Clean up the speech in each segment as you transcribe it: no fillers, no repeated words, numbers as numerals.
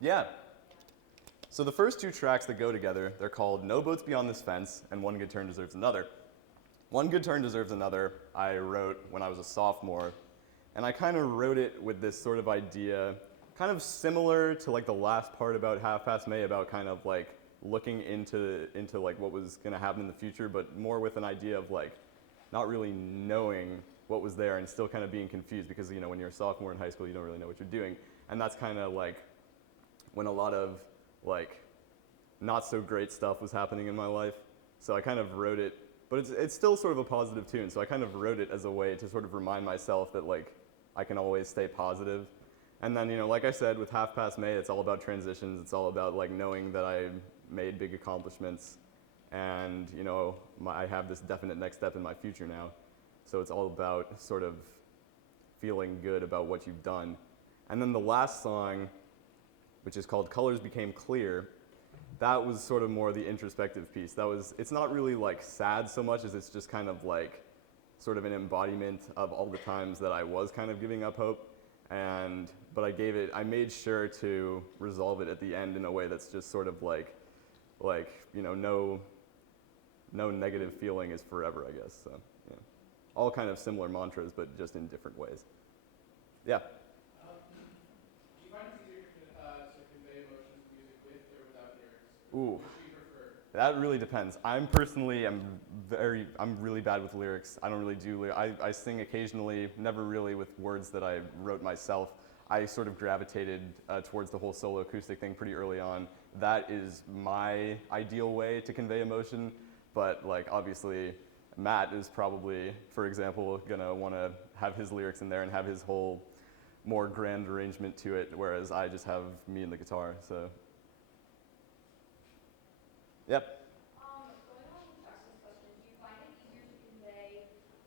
Yeah. So the first two tracks that go together, they're called No Boats Beyond This Fence and One Good Turn Deserves Another. One Good Turn Deserves Another I wrote when I was a sophomore, and I kind of wrote it with this sort of idea, kind of similar to like the last part about Half Past May, about kind of like looking into like what was going to happen in the future, but more with an idea of like not really knowing what was there and still kind of being confused, because you know when you're a sophomore in high school you don't really know what you're doing, and that's kind of like when a lot of like not so great stuff was happening in my life. So I kind of wrote it, but it's still sort of a positive tune. So I kind of wrote it as a way to sort of remind myself that like I can always stay positive. And then, you know, like I said, with Half Past May, it's all about transitions. It's all about like knowing that I made big accomplishments, and you know, I have this definite next step in my future now. So it's all about sort of feeling good about what you've done. And then the last song, which is called Colors Became Clear, that was sort of more the introspective piece. It's not really like sad so much as it's just kind of like sort of an embodiment of all the times that I was kind of giving up hope. But I made sure to resolve it at the end in a way that's just sort of like, you know, no negative feeling is forever, I guess. So, yeah. All kind of similar mantras, but just in different ways. Yeah. Do you find it's easier to convey emotions in music with or without lyrics? Ooh. Which do you prefer? That really depends. I'm really bad with lyrics. I don't really do I sing occasionally, never really with words that I wrote myself. I sort of gravitated towards the whole solo acoustic thing pretty early on. That is my ideal way to convey emotion, but like obviously Matt is probably, for example, gonna want to have his lyrics in there and have his whole more grand arrangement to it, whereas I just have me and the guitar. So, yep. Going on with Jackson's question, do you find it easier to convey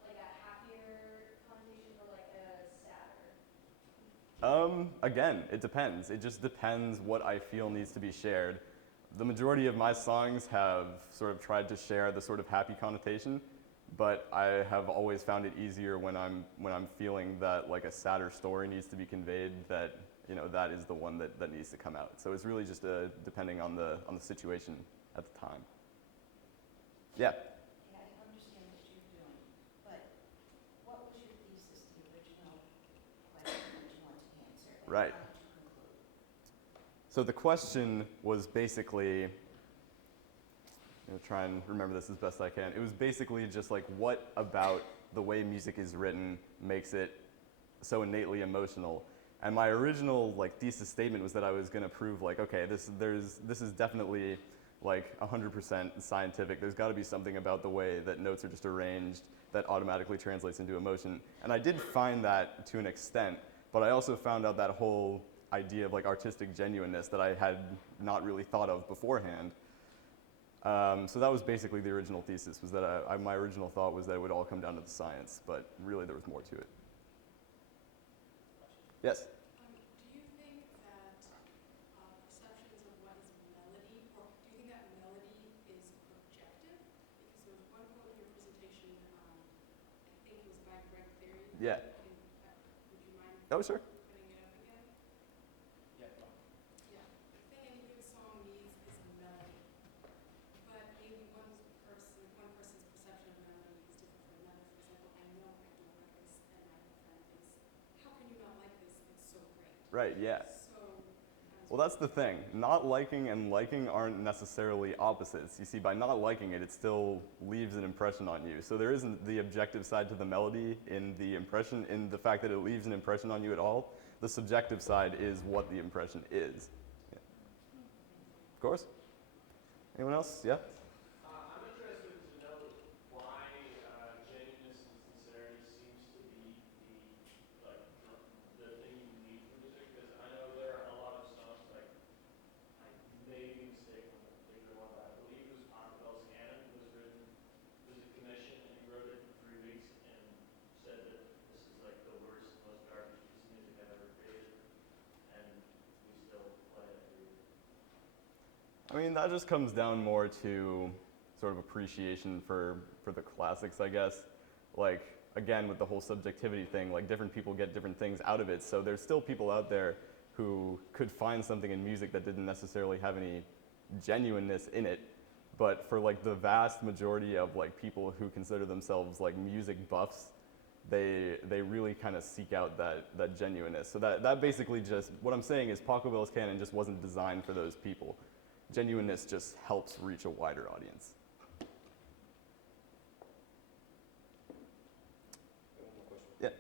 like a happier connotation or like a sadder? Again, it depends. It just depends what I feel needs to be shared. The majority of my songs have sort of tried to share the sort of happy connotation, but I have always found it easier when I'm feeling that like a sadder story needs to be conveyed, that you know that is the one that needs to come out. So it's really just depending on the situation at the time. Yeah. Yeah, I understand what you're doing, but what was your thesis, the original question that you want to answer? And Right. how did you conclude? So the question was basically, I'm gonna try and remember this as best I can. It was basically just like, what about the way music is written makes it so innately emotional? And my original like thesis statement was that I was gonna prove like, okay, this is definitely like 100% scientific. There's got to be something about the way that notes are just arranged that automatically translates into emotion. And I did find that to an extent, but I also found out that whole idea of like artistic genuineness that I had not really thought of beforehand. So that was basically the original thesis, was that my original thought was that it would all come down to the science, but really there was more to it. Yes? Do you think that perceptions of what is melody, or do you think that melody is projective? Because there was one quote in your presentation, I think it was by Greg Theory. Yeah. Would you mind Oh, sure. putting it up again? Yeah, go on. Yeah. The thing any good song needs is a melody. But maybe one person's perception of melody is different from another. For example, I know I don't like this, and my friend thinks, how can you not like this? It's so great. Right, yeah. So, Well, that's the thing. Not liking and liking aren't necessarily opposites. You see, by not liking it, it still leaves an impression on you. So there isn't the objective side to the melody in the impression, in the fact that it leaves an impression on you at all. The subjective side is what the impression is. Yeah. Of course. Anyone else? Yeah? I'm interested to know why genuineness and sincerity seems to be the thing you need for music. Because I know there are a lot of songs, like I may be mistaken on the particular one, but I believe it was Acapelle's Canon was a commission, and he wrote it in 3 weeks and said that this is like the worst, most garbage piece of music I've ever created, and we still play it every year. I mean, that just comes down more to sort of appreciation for the classics, I guess. Like, again, with the whole subjectivity thing, like different people get different things out of it. So there's still people out there who could find something in music that didn't necessarily have any genuineness in it. But for like the vast majority of like people who consider themselves like music buffs, they really kind of seek out that genuineness. So that basically just, what I'm saying is Paco Bell's canon just wasn't designed for those people. Genuineness just helps reach a wider audience. One more question. Yeah.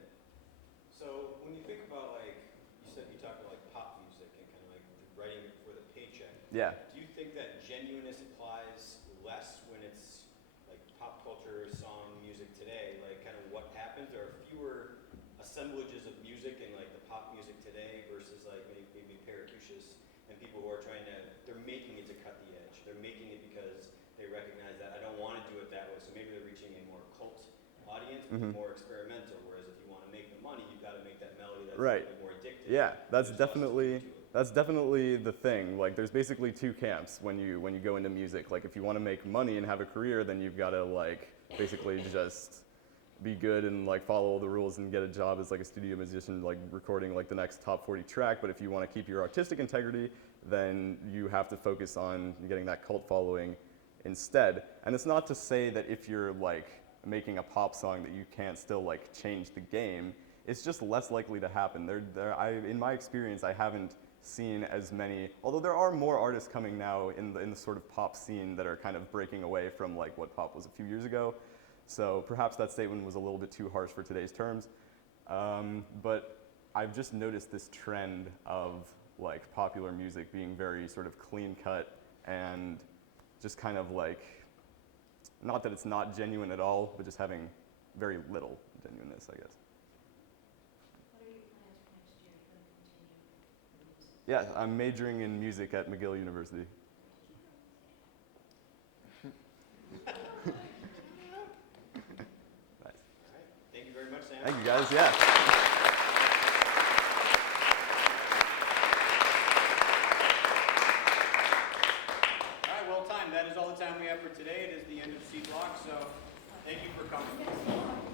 So when you think about like, you said you talked about like pop music and kind of like writing it for the paycheck. Yeah. Do you think that genuineness applies less when it's like pop culture, song, music today? Like kind of what happens? There are fewer assemblages of music in like the pop music today versus like maybe Paracushus and people who are trying to, they're making it to cut the edge. They're making it because they recognize that I don't want to do it that way. So maybe they're reaching a more cult audience, more experimental. Whereas if you want to make the money, you've got to make that melody that's Right. a bit more addictive. Yeah, that's There's less definitely to it. that's definitely the thing. Like, there's basically two camps when you go into music. Like, if you want to make money and have a career, then you've got to like basically just be good and like follow all the rules and get a job as like a studio musician, like recording like the next top 40 track. But if you want to keep your artistic integrity, then you have to focus on getting that cult following instead. And it's not to say that if you're like making a pop song that you can't still like change the game. It's just less likely to happen. In my experience, I haven't seen as many, although there are more artists coming now in the sort of pop scene that are kind of breaking away from like what pop was a few years ago. So perhaps that statement was a little bit too harsh for today's terms. But I've just noticed this trend of like popular music being very sort of clean cut and just kind of like, not that it's not genuine at all, but just having very little genuineness, I guess. What are your plans for next year? Are you going to continue the music? Yeah, I'm majoring in music at McGill University. Nice. All right. Thank you very much, Sam. Thank you guys, yeah. All right, well timed. That is all the time we have for today. It is the end of C block, so thank you for coming.